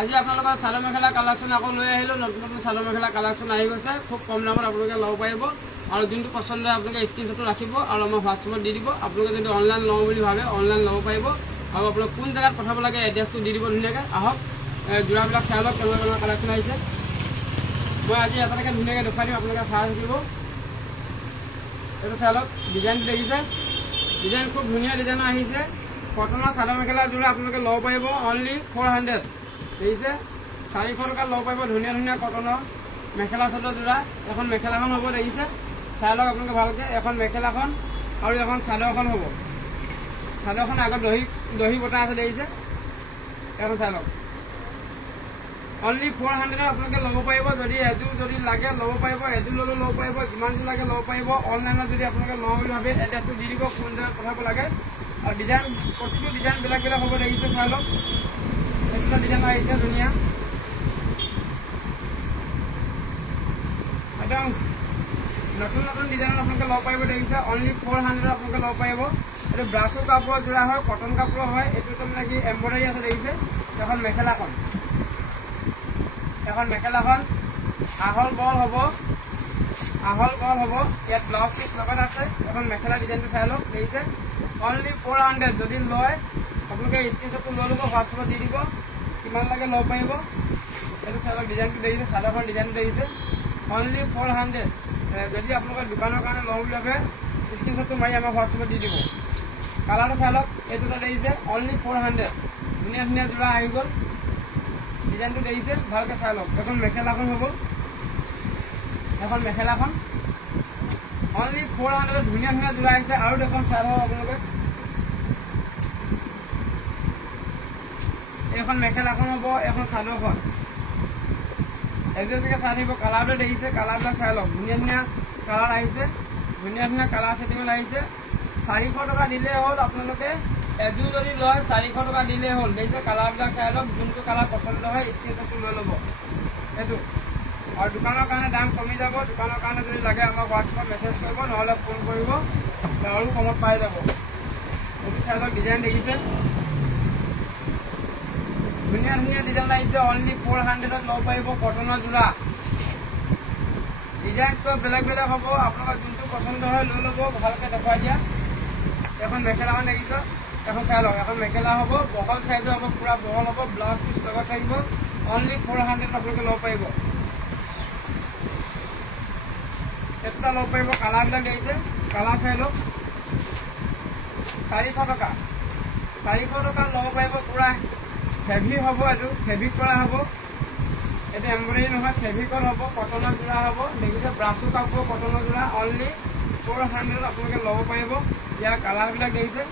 আজি আপোনালোকৰ চাদৰ মেখেলা কালেকশ্যন আকৌ লৈ আহিলোঁ। নতুন নতুন চাদৰ মেখেলা কালেকশ্যন আহি গৈছে। খুব কম দামত আপোনালোকে ল'ব পাৰিব আৰু যোনটো পচন্দ হয় আপোনালোকে স্ক্ৰীনশ্বটটো ৰাখিব আৰু আমাৰ হোৱাটছএপত দি দিব। আপোনালোকে যদি অনলাইন লওঁ বুলি ভাবে অনলাইন ল'ব পাৰিব আৰু আপোনাক কোন জেগাত পঠাব লাগে এড্ৰেছটো দি দিব ধুনীয়াকৈ। আহক যোৰাবিলাক চাই লওক কেনেকুৱা কেনেকুৱা কালেকশ্যন আহিছে। মই আজি এটালৈকে ধুনীয়াকৈ দেখুৱাই দিম, আপোনালোকে চাই থাকিব। এইটো চাই লওক, ডিজাইনটো দেখিছে, ডিজাইন খুব ধুনীয়া ডিজাইনৰ আহিছে। কটনৰ চাদৰ মেখেলা যোৰা আপোনালোকে ল'ব পাৰিব অনলি 400। দেখিছে 400 টকাত ল'ব পাৰিব ধুনীয়া ধুনীয়া কটনৰ মেখেলা চাদৰ যোৰা। এখন মেখেলাখন হ'ব, দেখিছে, চাই লওক আপোনালোকে ভালকৈ। এখন মেখেলাখন আৰু এখন চাদৰখন হ'ব। চাদৰখন আগত দহি বটা আছে, দেখিছে, এখন চাই লওক। অনলি 400 আপোনালোকে ল'ব পাৰিব। যদি এযোৰ যদি লাগে ল'ব পাৰিব, এযোৰ ল'লেও ল'ব পাৰিব, যিমানযোৰ লাগে ল'ব পাৰিব। অনলাইনত যদি আপোনালোকে লওঁ বুলি ভাবে এড্ৰেছটো দি দিব, কোন জেগাত পঠাব লাগে। আৰু ডিজাইন প্ৰতিটো ডিজাইন বেলেগ বেলেগ হ'ব, দেখিছে, চাই লওক। এইটো ডিজাইন আহিছে ধুনীয়া, একদম নতুন নতুন ডিজাইনত আপোনালোকে ল'ব পাৰিব, দেখিছে। অনলি 400 আপোনালোকে ল'ব পাৰিব। এইটো ব্ৰাছৰ কাপোৰৰ যোৰা হয়, কটন কাপোৰৰ হয়। এইটো মানে কি এম্ব্ৰইডাৰী আছে, দেখিছে। এখন মেখেলাখন আহল বহল হ'ব, ইয়াত ব্লাউজ পিচ লগত আছে। এখন মেখেলা ডিজাইনটো চাই লওক, দেখিছে। অনলি 400 যদি লয় আপোনালোকে স্ক্ৰীনশ্বটটো লৈ ল'ব, হোৱাটছএপত দি দিব, কিমান লাগে ল'ব পাৰিব। এইটো চাই লওক, ডিজাইনটো দেখিছে, চাদৰখন ডিজাইনটো দেখিছে। অনলি 400 যদি আপোনালোকে দোকানৰ কাৰণে লওঁ বুলি ভাবে স্ক্ৰীনশ্বটটো মাৰি আমাৰ হোৱাটছএপত দি দিব। কালাৰটো চাই লওক, এইটো এটা দেখিছে, অনলি 400 ধুনীয়া ধুনীয়া যোৰা আহি গ'ল। ডিজাইনটো দেখিছে, ভালকৈ চাই লওক। এখন মেখেলাখন হ'ব, এখন মেখেলাখন অনলি 400 ধুনীয়া ধুনীয়া যোৰা আহিছে। আৰু দেখোন চাই লওক আপোনালোকে, এইখন মেখেলাখন হ'ব, এখন চাদৰখন। এযোৰকে চাই থাকিব। কালাৰটো দেখিছে, কালাৰবিলাক চাই লওক, ধুনীয়া ধুনীয়া কালাৰ আহিছে, ধুনীয়া ধুনীয়া কালাৰ ছেটিঙত আহিছে। 400 টকা দিলেই হ'ল। আপোনালোকে এযোৰ যদি লয় 400 টকা দিলেই হ'ল, দেখিছে। কালাৰবিলাক চাই লওক, যোনটো কালাৰ পচন্দ হয় স্ক্ৰীনশ্বটটো লৈ ল'ব সেইটো। আৰু দোকানৰ কাৰণে দাম কমি যাব। দোকানৰ কাৰণে যদি লাগে আমাক হোৱাটছএপত মেছেজ কৰিব, নহ'লে ফোন কৰিব, আৰু কমত পাই যাব। এইটো চাই লওক, ডিজাইন দেখিছে, ধুনীয়া ধুনীয়া ডিজাইন আহিছে। অনলি 400 ল'ব পাৰিব কটনৰ যোৰা। ডিজাইন চব বেলেগ বেলেগ হ'ব, আপোনালোকৰ যোনটো পচন্দ হয় লৈ ল'ব। ভালকৈ দেখুৱাই দিয়া। এখন মেখেলাখন দেখিছ, এখন চাই লওক, এখন মেখেলা হ'ব, বহল চাইজৰ হ'ব, পূৰা বহল হ'ব, ব্লাউজ পিচ লগত থাকিব। অনলি 400 আপোনালোকে ল'ব পাৰিব। এটা ল'ব পাৰিব। কালাৰবিলাক দেখিছে, কালাৰ চাই লওক। 400 টকা ল'ব পাৰিব। পূৰা হেভি হ'ব, এইটো ফেব্ৰিক কৰা হ'ব। এইটো এম্ব্ৰইডাৰী নহয়, ফেব্ৰিকৰ হ'ব, কটনৰ যোৰা হ'ব, দেখিছে। ব্ৰাছৰ কাপোৰ কটনৰ যোৰা। অনলি 400 আপোনালোকে ল'ব পাৰিব। ইয়াৰ কালাৰবিলাক দেখিছে,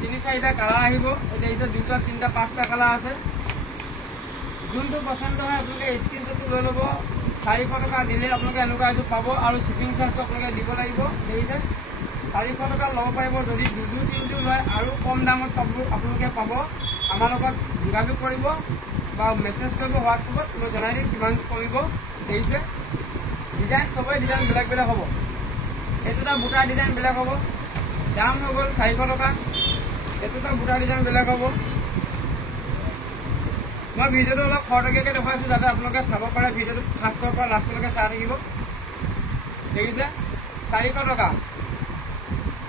3-4টা কালাৰ আহিব। দেখিছে, 2টা 3টা 5টা কালাৰ আছে। যোনটো পচন্দ হয় আপোনালোকে স্ক্ৰীনশ্বটটো লৈ ল'ব। 400 টকা দিলে আপোনালোকে এনেকুৱা এযোৰ পাব, আৰু শ্বিপিং চাৰ্জটো আপোনালোকে দিব লাগিব, দেখিছে। 400 টকা ল'ব পাৰিব। যদি 2-3যোৰ লয় আৰু কম দামত আপোনালোকে পাব। আমাৰ লগত যোগাযোগ কৰিব বা মেছেজ কৰিব হোৱাটছএপত, মই জনাই দিম কিমান কৰিব, দেখিছে। ডিজাইন চবৰে ডিজাইন বেলেগ বেলেগ হ'ব। এইটো এটা বুটা ডিজাইন বেলেগ হ'ব, দাম হৈ গ'ল 400 টকা। এইটো এটা বুটা ডিজাইন বেলেগ হ'ব। মই ভিডিঅ'টো অলপ খৰতকীয়াকৈ দেখুৱাইছোঁ যাতে আপোনালোকে চাব পাৰে। ভিডিঅ'টো ফাৰ্ষ্টৰ পৰা লাষ্টলৈকে চাই থাকিব, দেখিছে। 400 টকা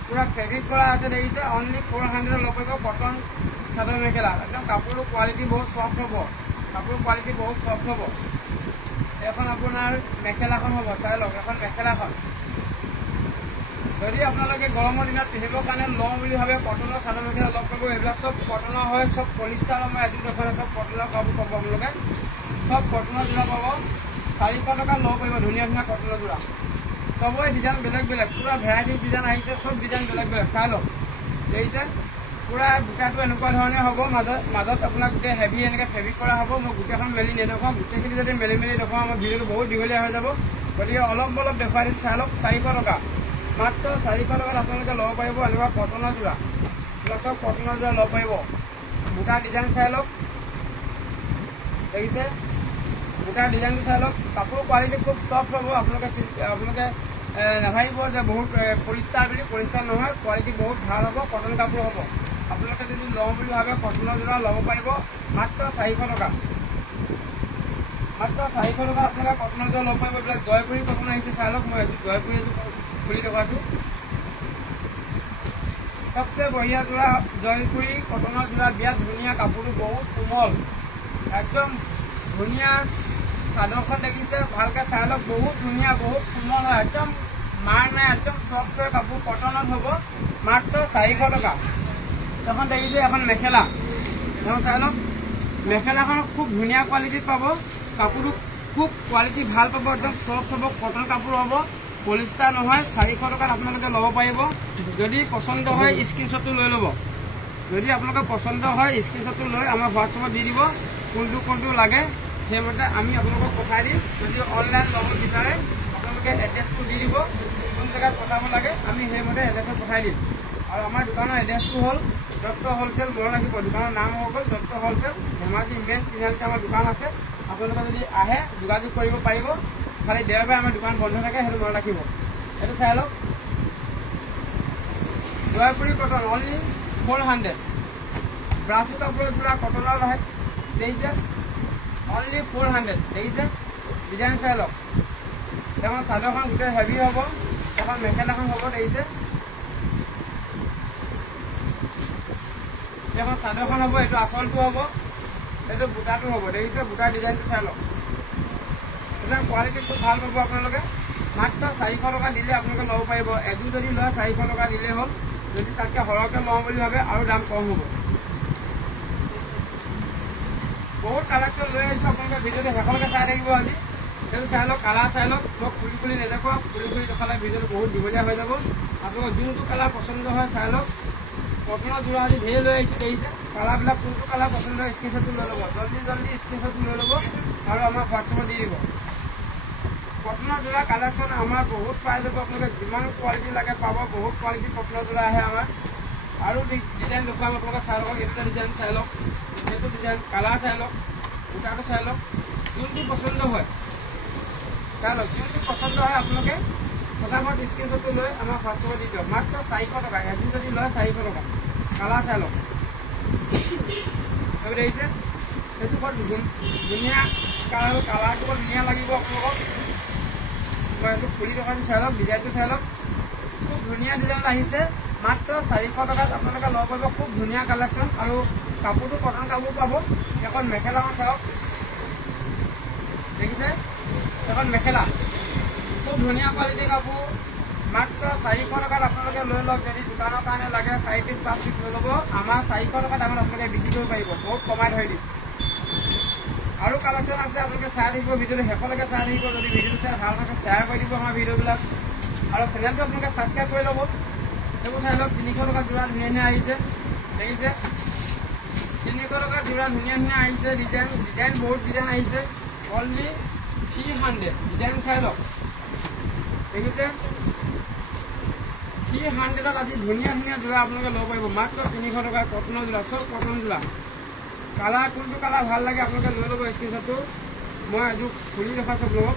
পূৰা ফেব্ৰিক কৰা আছে, দেখিছে। অনলি 400 ল'ব পাৰিব কটন চাদৰ মেখেলা। একদম কাপোৰৰ কোৱালিটি বহুত চফ্ট হ'ব, এখন আপোনাৰ মেখেলাখন হ'ব, চাই লওক। এখন মেখেলাখন যদি আপোনালোকে গৰমৰ দিনত পিন্ধিবৰ কাৰণে লওঁ বুলি ভাবে কটনৰ চাদৰ মেখেলা লগ পাব। এইবিলাক চব কটনৰ হয়, চব পলিষ্টাৰৰ। মই এযোৰ দেখুৱালে চব কটনৰ কাপোৰ পাব আপোনালোকে, চব কটনৰ যোৰা পাব। 400 টকা ল'ব পাৰিব ধুনীয়া ধুনীয়া কটনৰ যোৰা। চবৰে ডিজাইন বেলেগ বেলেগ, পূৰা ভেৰাইটিজ ডিজাইন আহিছে, চব ডিজাইন বেলেগ বেলেগ, চাই লওক, দেখিছে। পূৰা বুটাটো এনেকুৱা ধৰণে হ'ব, মাজত আপোনাৰ গোটেই হেভি এনেকৈ ফেব্ৰিক কৰা হ'ব। মই গোটেইখন মেলি নেদেখুৱাওঁ, গোটেইখিনি যদি মেলি দেখুৱাওঁ আমাৰ ভিডিঅ'টো বহুত দীঘলীয়া হৈ যাব। গতিকে অলপ দেখুৱাই দিম, চাই লওক। 400 টকা মাত্ৰ 400 টকাত আপোনালোকে ল'ব পাৰিব এনেকুৱা কটনৰ যোৰা। চব কটনৰ যোৰা ল'ব পাৰিব। বুটা ডিজাইন চাই লওক, দেখিছে। বুটা ডিজাইনটো চাই লওক। কাপোৰ কোৱালিটি খুব চফ্ট হ'ব। আপোনালোকে নাভাবিব যে বহুত পলিষ্টাৰ বুলি, পলিষ্টাৰ নহয়, কোৱালিটি বহুত ভাল হ'ব, কটন কাপোৰ হ'ব। আপোনালোকে যদি লওঁ বুলি ভাবে কটনৰ যোৰা ল'ব পাৰিব মাত্ৰ 400 টকা। মাত্ৰ 400 টকা আপোনালোকে কটনৰ যোৰা ল'ব পাৰিব। এইবিলাক জয়পুৰী কটন আহিছে, চাই লওক। মই এযোৰ জয়পুৰী এযোৰ খুলি দেখাইছোঁ। সবচে বঢ়িয়া যোৰা জয়পুৰী কটনৰ যোৰা, বিৰাট ধুনীয়া, কাপোৰটো বহুত কোমল, একদম ধুনীয়া। চাদৰখন দেখিছে, ভালকৈ চাই লওক, বহুত ধুনীয়া, বহুত কোমল হয়, একদম মাৰ নাই, একদম চফ্ট হয় কাপোৰ, কটনত হ'ব মাত্ৰ 400 টকা। এখন দেখিছে, এখন মেখেলা, এখন চাই লওক। মেখেলাখন খুব ধুনীয়া কোৱালিটিত পাব, কাপোৰটো খুব কোৱালিটি ভাল পাব, একদম চফ্ট হ'ব, কটন কাপোৰ হ'ব, পলিষ্টাৰ নহয়। 400 টকাত আপোনালোকে ল'ব পাৰিব। যদি পচন্দ হয় স্ক্ৰীনশ্বটটো লৈ ল'ব। যদি আপোনালোকৰ পচন্দ হয় স্ক্ৰীনশ্বটটো লৈ আমাৰ হোৱাটছএপত দি দিব, কোনটো লাগে সেইমতে আমি আপোনালোকক পঠাই দিম। যদি অনলাইন ল'ব বিচাৰে আপোনালোকে এড্ৰেছটো দি দিব, কোন জেগাত পঠাব লাগে আমি সেইমতে এড্ৰেছত পঠাই দিম। আৰু আমাৰ দোকানৰ এড্ৰেছটো হ'ল দত্ত হ'লচেল, মনত ৰাখিব। দোকানৰ নাম হৈ গ'ল দত্ত হ'লচেল, ধেমাজি মেইন তিনিআলিতে আমাৰ দোকান আছে। আপোনালোকে যদি আহে যোগাযোগ কৰিব পাৰিব। খালি দেওবাৰে আমাৰ দোকান বন্ধ থাকে, সেইটো মনত ৰাখিব। এইটো চাই লওক, জয়পুৰী কটন, অনলি 400। ব্ৰাছৰ কাপোৰৰ যোৰা কটনৰ হয়, দেখিছে, অনলি 400, দেখিছে। ডিজাইন চাই লওক। এখন চাদৰখন গোটেই হেভি হ'ব, এখন মেখেলাখন হ'ব, দেখিছে। এখন চাদৰখন হ'ব, এইটো আঁচলটো হ'ব, এইটো বুটাটো হ'ব, দেখিছে। বুটাৰ ডিজাইনটো চাই লওক। এইবিলাক কোৱালিটি খুব ভাল পাব আপোনালোকে। মাত্ৰ 400 টকা দিলে আপোনালোকে ল'ব পাৰিব। এযোৰ যদি লয় 400 টকা দিলেই হ'ল। যদি তাতকৈ সৰহকৈ লওঁ বুলি ভাবে আৰু দাম কম হ'ব। বহুত কালেকশ্যন লৈ আহিছোঁ, আপোনালোকে ভিডিঅ'টো শেষলৈকে চাই থাকিব আজি। সেইটো চাই লওক, কালাৰ চাই লওক। মই খুলি নেদেখুৱাম, খুলি দেখালে ভিডিঅ'টো বহুত দীঘলীয়া হৈ যাব। আপোনালোকৰ যোনটো কালাৰ পচন্দ হয় চাই লওক। কটনৰ যোৰা আজি ঢেৰ লৈ আহিছোঁ, দেখিছে। কালাৰবিলাক কোনটো কালাৰ পচন্দ হয় স্ক্ৰীনশ্বটটো লৈ ল'ব, জল্দি স্ক্ৰীনশ্বটটো লৈ ল'ব আৰু আমাৰ হোৱাটছএপত দি দিব। কটনৰ যোৰা কালেকশ্যন আমাৰ বহুত পাই যাব। আপোনালোকে যিমান কোৱালিটি লাগে পাব, বহুত কোৱালিটি কটনৰ যোৰা আহে আমাৰ। আৰু ডিজাইন দেখুৱাম আপোনালোকে, চাই লওক। এইটো ডিজাইন চাই লওক, সেইটো ডিজাইন, কালাৰ চাই লওক, বুটাটো চাই লওক। যোনটো পচন্দ হয় চাই লওক, যোনটো পচন্দ হয় আপোনালোকে ফটাফট স্ক্ৰীনশ্বটটো লৈ আমাৰ হোৱাটছএপত দি দিয়ক। মাত্ৰ 400 টকা, এযোৰ যদি লয় 400 টকা। কালাৰ চাই লওক, এইবোৰ দেখিছে। সেইটো বৰ ধুনীয়া কালাৰ, কালাৰটো বৰ ধুনীয়া লাগিব আপোনালোকক। মই এইটো খুলি দেখাইছোঁ, চাই লওক। ডিজাইনটো চাই লওক, খুব ধুনীয়া ডিজাইন আহিছে। মাত্ৰ 400 টকাত আপোনালোকে ল'ব পাৰিব। খুব ধুনীয়া কালেকশ্যন আৰু কাপোৰটো কটন কাপোৰ পাব। এখন মেখেলাখন চাওক, দেখিছে। এখন মেখেলা, খুব ধুনীয়া কোৱালিটিৰ কাপোৰ। মাত্ৰ 400 টকাত আপোনালোকে লৈ লওক। যদি দোকানৰ কাৰণে লাগে 4 পিচ 5 পিচ লৈ ল'ব। আমাৰ 400 টকা দামত আপোনালোকে বিক্ৰী কৰিব পাৰিব, বহুত কমাই ধৰি দিম। আৰু কালেকশ্যন আছে, আপোনালোকে চাই থাকিব, ভিডিঅ'টো শেষলৈকে চাই থাকিব। যদি ভিডিঅ'টো চাই ভাল থাকে শ্বেয়াৰ কৰি দিব আমাৰ ভিডিঅ'বিলাক, আৰু চেনেলটো আপোনালোকে ছাবস্ক্ৰাইব কৰি ল'ব। সেইবোৰ চাই লওক। 300 টকা যোৰা ধুনীয়া আহিছে, দেখিছে। 300 টকা যোৰা ধুনীয়া আহিছে। ডিজাইন বহুত ডিজাইন আহিছে, অনলি 300। ডিজাইন চাই লওক, দেখিছে। 300ত আজি ধুনীয়া যোৰা আপোনালোকে ল'ব পাৰিব। মাত্ৰ 300 টকা কটনৰ যোৰা, চব কটন যোৰা। কালাৰ কোনটো কালাৰ ভাল লাগে আপোনালোকে লৈ ল'ব স্ক্ৰীনশ্বটটো। মই এযোৰ খুলি দেখাইছোঁ আপোনালোকক।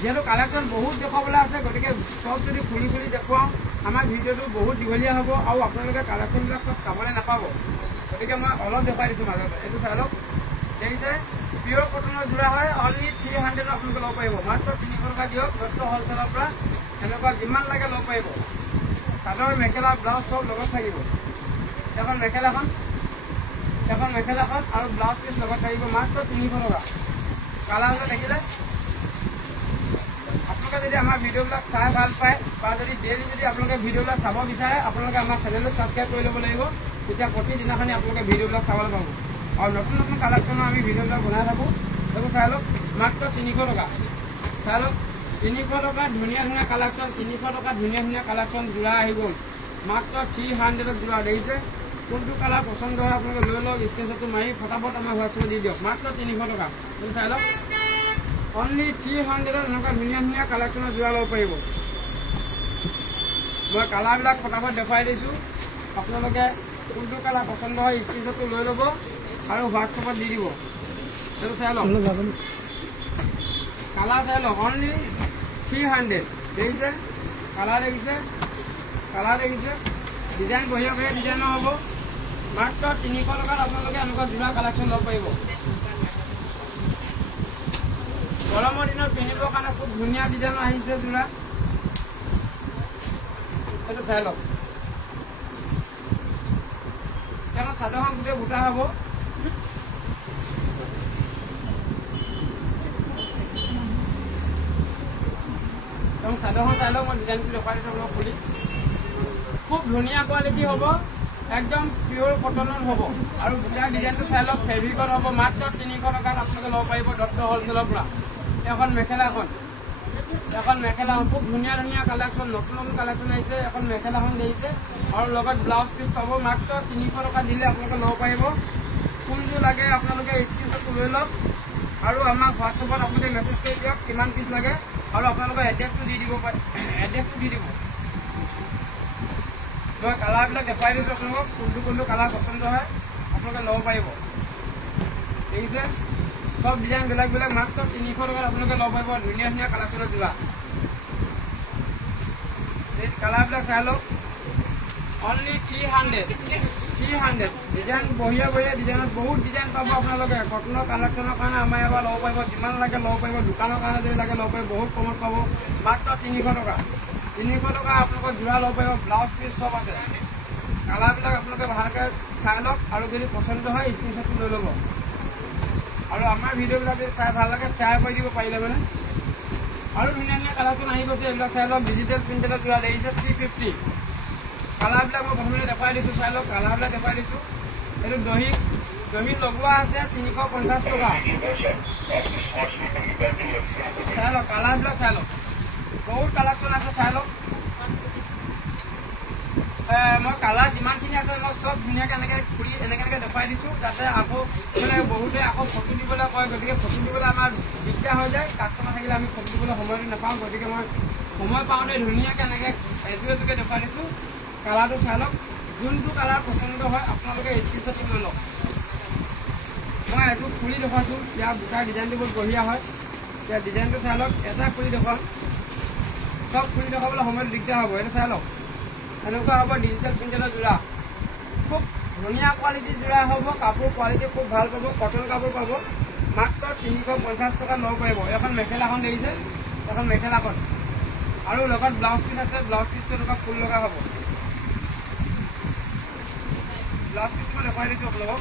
যিহেতু কালেকশ্যন বহুত দেখুৱাবলৈ আছে, গতিকে চব যদি খুলি দেখুৱাওঁ আমাৰ ভিডিঅ'টো বহুত দীঘলীয়া হ'ব আৰু আপোনালোকে কালেকশ্যনবিলাক চব চাবলৈ নাপাব। গতিকে মই অলপ দেখুৱাই দিছোঁ মাজতে। এইটো চাই লওক, দেখিছে। পিয়ৰ কটনৰ যোৰা হয়, অনলি 300 আপোনালোকে ল'ব পাৰিব। মাত্ৰ 300 টকা দিয়ক দত্ত হ'লচেলৰ পৰা। এনেকুৱা যিমান লাগে ল'ব পাৰিব। চাদৰ, মেখেলা, ব্লাউজ চব লগত থাকিব। এখন মেখেলাখন আৰু ব্লাউজ পিচ লগত থাকিব। মাত্ৰ 300 টকা। কালাৰবিলাক দেখিলে। আপোনালোকে যদি আমাৰ ভিডিঅ'বিলাক চাই ভাল পায় বা যদি ডেইলি যদি আপোনালোকে ভিডিঅ'বিলাক চাব বিচাৰে, আপোনালোকে আমাৰ চেনেলটো ছাবস্ক্ৰাইব কৰি ল'ব লাগিব। তেতিয়া প্ৰতিদিনাখনি আপোনালোকে ভিডিঅ'বিলাক চাবলৈ পাব। আৰু নতুন কালেকশ্যনৰ আমি ভিডিঅ'বিলাক বনাই থাকোঁ। সেইবোৰ চাই লওক। মাত্ৰ 300 টকা। চাই লওক, 300 টকা ধুনীয়া কালেকশ্যন। 300 টকা ধুনীয়া কালেকশ্যন যোৰা আহি গ'ল। মাত্ৰ 300ত যোৰা, দেখিছে। কোনটো কালাৰ পচন্দ হয় আপোনালোকে লৈ লওক। স্ক্ৰীনশ্বটটো মাৰি ফটাফট আমাৰ হোৱাটছএপত দি দিয়ক। মাত্ৰ 300 টকা। সেইটো চাই লওক, অনলি 300ত এনেকুৱা ধুনীয়া কালেকশ্যনৰ যোৰা ল'ব পাৰিব। মই কালাৰবিলাক ফটাফট দেখুৱাই দিছোঁ। আপোনালোকে কোনটো কালাৰ পচন্দ হয় স্ক্ৰীনশ্বটটো লৈ ল'ব আৰু হোৱাটছএপত দি দিব। সেইটো চাই লওক, কালাৰ চাই লওক, অনলি 300। দেখিছে, কালাৰ দেখিছে, ডিজাইন বঢ়িয়া বঢ়িয়া ডিজাইনৰ হ'ব। মাত্ৰ 300 টকাত আপোনালোকে এনেকুৱা যোৰা কালেকশ্যন ল'ব পাৰিব। গৰমৰ দিনত পিন্ধিবৰ কাৰণে খুব ধুনীয়া ডিজাইন আহিছে যোৰা। এইটো চাই লওক। এখন চাদৰখন গোটেই বুটা হ'ব। এবং চাদৰখন চাই লওক। মই ডিজাইনটো দেখুৱাই দিছোঁ আপোনাক খুলি। খুব ধুনীয়া কোৱালিটি হ'ব, একদম পিয়'ৰ কটনত হ'ব। আৰু ইয়াৰ ডিজাইনটো চাই লওক, ফেব্ৰিকত হ'ব। মাত্ৰ 300 টকাত আপোনালোকে ল'ব পাৰিব দত্ত হ'লচেলৰ পৰা। এখন মেখেলাখন খুব ধুনীয়া ধুনীয়া কালেকশ্যন, নতুন নতুন কালেকশ্যন আহিছে। এখন মেখেলাখন দিছে আৰু লগত ব্লাউজ পিচ পাব। মাত্ৰ 300 টকা দিলে আপোনালোকে ল'ব পাৰিব। কোনটো লাগে আপোনালোকে স্ক্ৰীনশ্বটটো লৈ লওক আৰু আমাক হোৱাটছএপত আপোনালোকে মেছেজ কৰি দিয়ক কিমান পিচ লাগে আৰু আপোনালোকৰ এড্ৰেছটো দি দিব পাৰে। এড্ৰেছটো দি দিব। মই কালাৰবিলাক দেখুৱাই দিছোঁ আপোনালোকক, কোনটো কালাৰ পচন্দ হয় আপোনালোকে ল'ব পাৰিব। দেখিছে সব ডিজাইন বেলেগ বেলেগ। মাত্ৰ 300 টকাত আপোনালোকে ল'ব পাৰিব ধুনীয়া ধুনীয়া কালেকশ্যনৰ যোৰা। এই কালাৰবিলাক চাই লওক। অনলি 300 ডিজাইন বঢ়িয়া বঢ়িয়া ডিজাইনত বহুত ডিজাইন পাব আপোনালোকে। কটনৰ কালেকশ্যনৰ কাৰণে আমাৰ ইয়াৰ পৰা ল'ব পাৰিব। যিমান লাগে ল'ব পাৰিব। দোকানৰ কাৰণে যদি লাগে ল'ব পাৰিব। বহুত কমত পাব। মাত্ৰ 300 টকা। 300 টকা আপোনালোকৰ যোৰা ল'ব পাৰিব। ব্লাউজ পিচ চব আছে। কালাৰবিলাক আপোনালোকে ভালকৈ চাই লওক আৰু যদি পচন্দ হয় স্ক্ৰীনশ্বটটো লৈ ল'ব। আৰু আমাৰ ভিডিঅ'বিলাক যদি চাই ভাল লাগে শ্বেয়াৰ কৰি দিব পাৰিলে মানে। আৰু ধুনীয়া ধুনীয়া কালেকশ্যন আহি গৈছে। এইবিলাক চাই লওক। ডিজিটেল প্ৰিণ্টেডৰ যোৰা দেখিছে 350। কালাৰবিলাক মই প্ৰথমতে দেখুৱাই দিছোঁ। চাই লওক কালাৰবিলাক দেখুৱাই দিছোঁ। এইটো দহি লগোৱা আছে 350 টকা। চাই লওক কালাৰবিলাক চাই লওক। বহুত কালেকশ্যন আছে চাই লওক। মই কালাৰ যিমানখিনি আছে মই চব ধুনীয়াকৈ এনেকৈ ফুৰি এনেকৈ দেখুৱাই দিছোঁ, যাতে আকৌ মানে বহুতে আকৌ ফটো দিবলৈ কয়। গতিকে ফটো দিবলৈ আমাৰ দিগদাৰ হৈ যায়। কাষ্টমাৰ থাকিলে আমি ফটো দিবলৈ সময়টো নাপাওঁ। গতিকে মই সময় পাওঁতে ধুনীয়াকৈ এনেকৈ এযোৰকে দেখুৱাই দিছোঁ। কালাৰটো চাই লওক। যোনটো কালাৰ পচন্দ হয় আপোনালোকে স্ক্ৰীনশ্বটটো লৈ লওক। মই এইটো ফুলি দেখুৱাইছোঁ। ইয়াৰ বুটাৰ ডিজাইনটো বহুত বঢ়িয়া হয়। ইয়াৰ ডিজাইনটো চাই লওক। এটা ফুলি দেখুৱাম, চব ফুলি দেখাবলৈ সময়টো দিগদাৰ হ'ব। এইটো চাই লওক। এনেকুৱা হ'ব ডিজিটেল প্ৰিণ্টেডৰ যোৰা। খুব ধুনীয়া কোৱালিটিৰ যোৰা হ'ব। কাপোৰ কোৱালিটি খুব ভাল পাব। কটন কাপোৰ পাব। মাত্ৰ 350 টকাত ল'ব পাৰিব। এখন মেখেলাখন দেখিছে, এখন মেখেলাখন আৰু লগত ব্লাউজ পিচ আছে। ব্লাউজ পিচটো এনেকুৱা ফুল লগা হ'ব। ব্লাউজ পিচ মই দেখুৱাই দিছোঁ আপোনালোকক।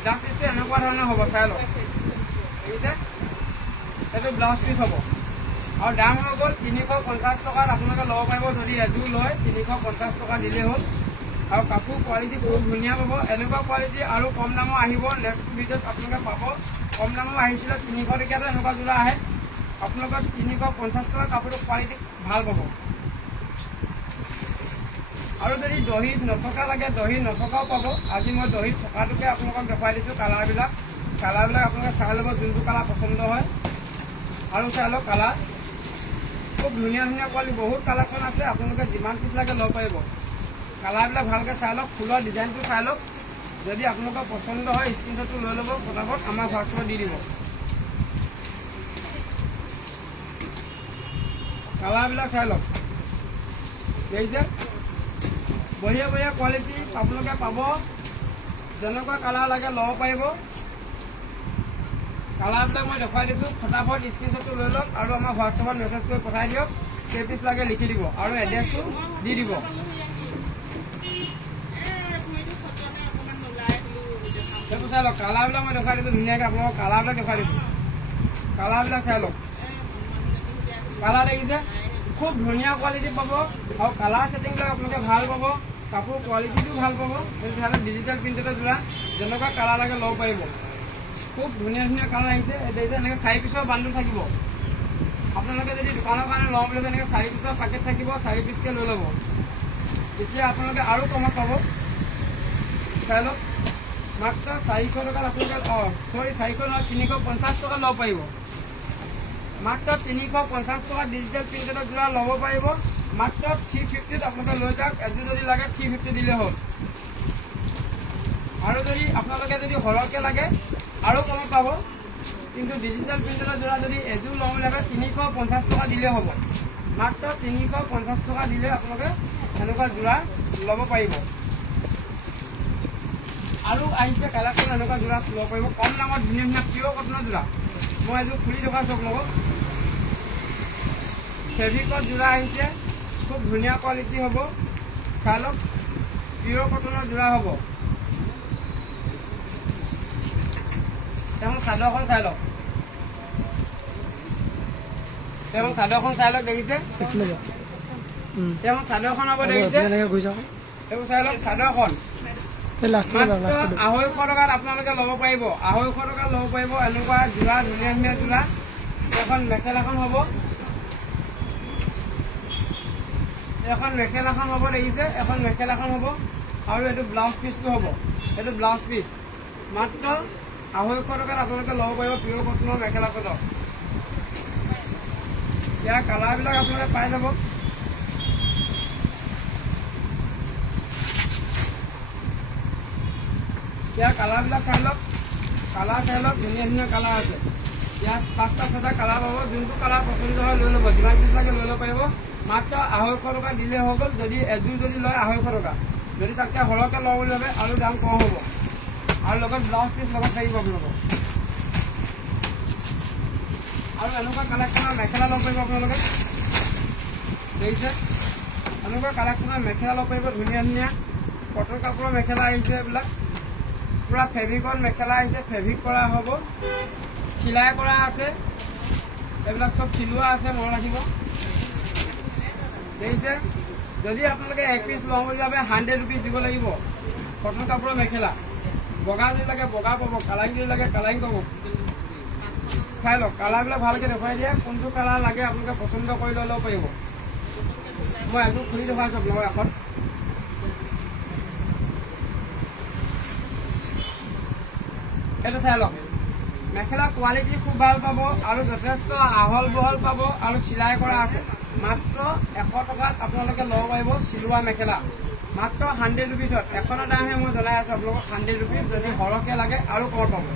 ব্লাউজ পিচটো এনেকুৱা ধৰণৰ হ'ব। চাই লওক দেখিছে, এইটো ব্লাউজ পিচ হ'ব। আৰু দাম হৈ গ'ল 350 টকাত আপোনালোকে ল'ব পাৰিব। যদি এযোৰ লয় 350 টকা দিলেই হ'ল। আৰু কাপোৰ কোৱালিটি বহুত ধুনীয়া পাব। এনেকুৱা কোৱালিটি আৰু কম দামৰ আহিব। নেক্সট ভিডিঅ'ত আপোনালোকে পাব। কম দামৰ আহিছিলে 300 টকীয়াটো এনেকুৱা যোৰা আহে। আপোনালোকৰ 350 টকাৰ কাপোৰটো কোৱালিটি ভাল পাব। আৰু যদি দহিত নথকা লাগে দহি নথকাও পাব। আজি মই দহিত থকাটোকে আপোনালোকক দেখুৱাই দিছোঁ। কালাৰবিলাক আপোনালোকে চাই ল'ব যোনটো কালাৰ পচন্দ হয়। আৰু চাই লওক কালাৰ খুব ধুনীয়া ধুনীয়া কোৱালিটি বহুত কালেকশ্যন আছে। আপোনালোকে যিমান পিচ লাগে ল'ব পাৰিব। কালাৰবিলাক ভালকৈ চাই লওক। ফুলৰ ডিজাইনটো চাই লওক। যদি আপোনালোকৰ পচন্দ হয় স্ক্ৰীনশ্বটটো লৈ ল'ব। ফটাফট আমাৰ হোৱাটছএপত দি দিব। কালাৰবিলাক চাই লওক দেখিছে, বঢ়িয়া বঢ়িয়া কোৱালিটি আপোনালোকে পাব। যেনেকুৱা কালাৰ লাগে ল'ব পাৰিব। কালাৰবিলাক মই দেখুৱাই দিছোঁ। ফটাফট স্ক্ৰীনশ্বটটো লৈ লওক আৰু আমাৰ হোৱাটছএপত মেছেজ কৰি পঠাই দিয়ক। কেই পিচ লাগে লিখি দিব আৰু এড্ৰেছটো দি দিব। সেইটো চাই লওক। কালাৰবিলাক মই দেখুৱাই দিছোঁ ধুনীয়াকৈ। আপোনালোকক কালাৰবিলাক দেখুৱাই দিছোঁ। কালাৰবিলাক চাই লওক। কালাৰ দেখিছে, খুব ধুনীয়া কোৱালিটি পাব। আৰু কালাৰ ছেটিংবিলাক আপোনালোকে ভাল পাব। কাপোৰ কোৱালিটিটো ভাল পাব। সেইটো ডিজিটেল প্ৰিণ্টেডৰ যোৰা। যেনেকুৱা কালাৰ লাগে ল'ব পাৰিব। খুব ধুনীয়া ধুনীয়া কালাৰ আহিছে। দেখিছে এনেকৈ 4 পিচৰ বাণ্ডুল থাকিব। আপোনালোকে যদি দোকানৰ কাৰণে লওঁ বুলি এনেকৈ 4 পিচৰ পেকেট থাকিব। 4 পিচকৈ লৈ ল'ব। তেতিয়া আপোনালোকে আৰু কমত পাব। চাই লওক। মাত্ৰ 400 টকাত আপোনালোকে 400 নহয় 350 টকাত ল'ব পাৰিব। মাত্ৰ 350 টকা ডিজিটেল প্ৰিণ্টেডৰ যোৰা ল'ব পাৰিব। মাত্ৰ 350ত আপোনালোকে লৈ যাওক। এযোৰ যদি লাগে 350 দিলেই হ'ল। আৰু যদি আপোনালোকে যদি সৰহকৈ লাগে আৰু কমত পাব। কিন্তু ডিজিটেল প্ৰিণ্টেডৰ যোৰা যদি এযোৰ লওঁ বুলি ভাবে 350 টকা দিলেই হ'ব। মাত্ৰ 350 টকা দিলে আপোনালোকে এনেকুৱা যোৰা ল'ব পাৰিব। আৰু আহিছে কালেকশ্যন এনেকুৱা যোৰা ল'ব পাৰিব কম দামত ধুনীয়া ধুনীয়া পিয়ৰ কটনৰ যোৰা। মই এযোৰ খুলি দেখুৱাইছোঁ আপোনালোকক। ফেব্ৰিকৰ যোৰা আহিছে, খুব ধুনীয়া কোৱালিটি হ'ব। চাই লওক, পিয়ৰ কটনৰ যোৰা হ'ব। তেওঁ চাদৰখন চাই লওক, তেওঁ চাদৰখন চাই লওক, দেখিছে? তেওঁ চাদৰখন হ'ব, দেখিছে? এইবোৰ চাই লওক, চাদৰখন মাত্ৰ 250 টকাত আপোনালোকে ল'ব পাৰিব। 250 টকাত ল'ব পাৰিব এনেকুৱা যোৰা, ধুনীয়া ধুনীয়া যোৰা। এখন মেখেলাখন হ'ব, এখন মেখেলাখন হ'ব, দেখিছে? এখন মেখেলাখন হ'ব আৰু এইটো ব্লাউজ পিচটো হ'ব। এইটো ব্লাউজ পিচ মাত্ৰ 250 টকাত আপোনালোকে ল'ব পাৰিব পিয়ৰ কটনৰ মেখেলা চাদৰ। ইয়াৰ কালাৰবিলাক আপোনালোকে পাই যাব। ইয়াৰ কালাৰবিলাক চাই লওক, কালাৰ চাই লওক, ধুনীয়া ধুনীয়া কালাৰ আছে। ইয়াত 5টা 6টা কালাৰ পাব। যোনটো কালাৰ পচন্দ হয় লৈ ল'ব, যিমান পিচ লাগে লৈ ল'ব পাৰিব। মাত্ৰ 250 টকা দিলে হৈ গ'ল। যদি এযোৰ যদি লয় 250 টকা, যদি তাতকৈ সৰহকৈ লওঁ বুলি ভাবে আৰু দাম কম হ'ব। আৰু লগত ব্লাউজ পিচ লগত থাকিব আপোনালোকৰ। আৰু এনেকুৱা কালেকশ্যনৰ মেখেলা ল'ব পাৰিব আপোনালোকে, দেখিছে? এনেকুৱা কালেকশ্যনৰ মেখেলা ল'ব পাৰিব, ধুনীয়া ধুনীয়া কটন কাপোৰৰ মেখেলা আহিছে। এইবিলাক পুৰা ফেব্ৰিকৰ মেখেলা আহিছে, ফেব্ৰিক কৰা হ'ব, চিলাই কৰা আছে। এইবিলাক চব চিলোৱা আছে, মনত ৰাখিব, দেখিছে? যদি আপোনালোকে 1 পিচ লওঁ বুলি ভাবে 100 ৰুপিজ দিব লাগিব। কটন কাপোৰৰ মেখেলা, বগা যদি লাগে বগা পাব, কালাৰিং যদি লাগে কালাৰিং পাব। চাই লওক, কালাৰবিলাক ভালকৈ দেখুৱাই দিয়ে। কোনটো কালাৰ লাগে আপোনালোকে পচন্দ কৰি লৈ ল'ব পাৰিব। মই এযোৰ খুলি দেখুৱাইছোঁ আপোনালোকৰ এখন। এইটো চাই লওক, মেখেলা কোৱালিটি খুব ভাল পাব আৰু যথেষ্ট আহল বহল পাব আৰু চিলাই কৰা আছে। মাত্ৰ 100 টকাত আপোনালোকে ল'ব পাৰিব চিলোৱা মেখেলা, মাত্ৰ 100 ৰুপিজত। এখনৰ দামহে মই জনাই আছোঁ আপোনালোকক 100 ৰুপিজ। যদি সৰহকৈ লাগে আৰু কম পাব।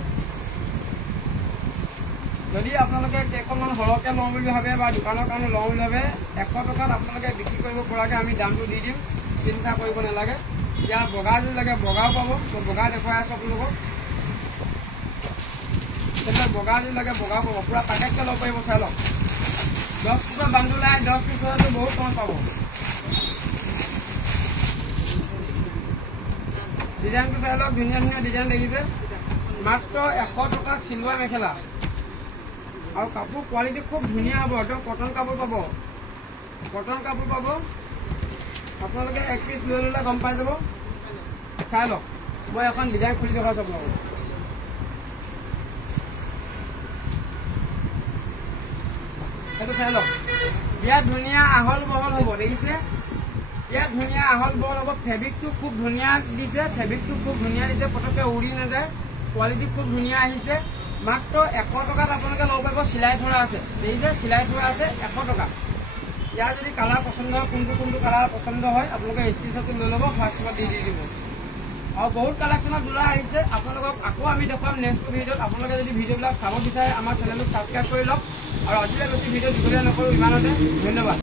যদি আপোনালোকে কেইখনমান সৰহকৈ লওঁ বুলি ভাবে বা দোকানৰ কাৰণে লওঁ বুলি ভাবে 100 টকাত আপোনালোকে বিক্ৰী কৰিব পৰাকৈ আমি দামটো দি দিম, চিন্তা কৰিব নালাগে। ইয়াৰ বগা যদি লাগে বগাও পাব, মই বগা দেখুৱাই আছোঁ আপোনালোকক। তেন্তে বগা যদি লাগে বগাও পাব, পুৰা পেকেটকৈ ল'ব পাৰিব। চাই লওক, 10 পিছৰ বান্দুল আহে, 10 পিছতো বহুত কম পাব। ডিজাইনটো চাই লওক, ধুনীয়া ধুনীয়া ডিজাইন দেখিছে? মাত্ৰ 100 টকাত চিলোৱা মেখেলা আৰু কাপোৰ কোৱালিটি খুব ধুনীয়া হ'ব। একদম কটন কাপোৰ পাব, কটন কাপোৰ পাব। আপোনালোকে 1 পিচ লৈ ল'লে গম পাই যাব। চাই লওক, মই এখন ডিজাইন খুলি দেখুৱাইছোঁ আপোনালোকক। সেইটো চাই লওক, ইয়াত ধুনীয়া আহল বহল হ'ব, দেখিছে? ইয়াত ধুনীয়া আহল বহল হ'ব। ফেব্ৰিকটো খুব ধুনীয়া দিছে, ফেব্ৰিকটো খুব ধুনীয়া দিছে, পটককৈ উৰি নাযায়। কোৱালিটি খুব ধুনীয়া আহিছে। মাত্ৰ 100 টকাত আপোনালোকে ল'ব পাৰিব। চিলাই থোৱা আছে, দেখিছে? চিলাই থোৱা আছে 100 টকা। ইয়াৰ যদি কালাৰ পচন্দ হয়, কোনটো কোনটো কালাৰ পচন্দ হয় আপোনালোকে স্ক্ৰীনশ্বটটো লৈ ল'ব, হোৱাটছএপত দি দিব। আৰু বহুত কালেকশ্যনত যোৰা আহিছে। আপোনালোকক আকৌ আমি দেখুৱাম নেক্সট ভিডিঅ'ত। আপোনালোকে যদি ভিডিঅ'বিলাক চাব বিচাৰে আমাৰ চেনেলটো ছাবস্ক্ৰাইব কৰি লওক। আৰু আজিলৈ বেছি ভিডিঅ' দীঘলীয়া নকৰোঁ, ইমানতে। ধন্যবাদ।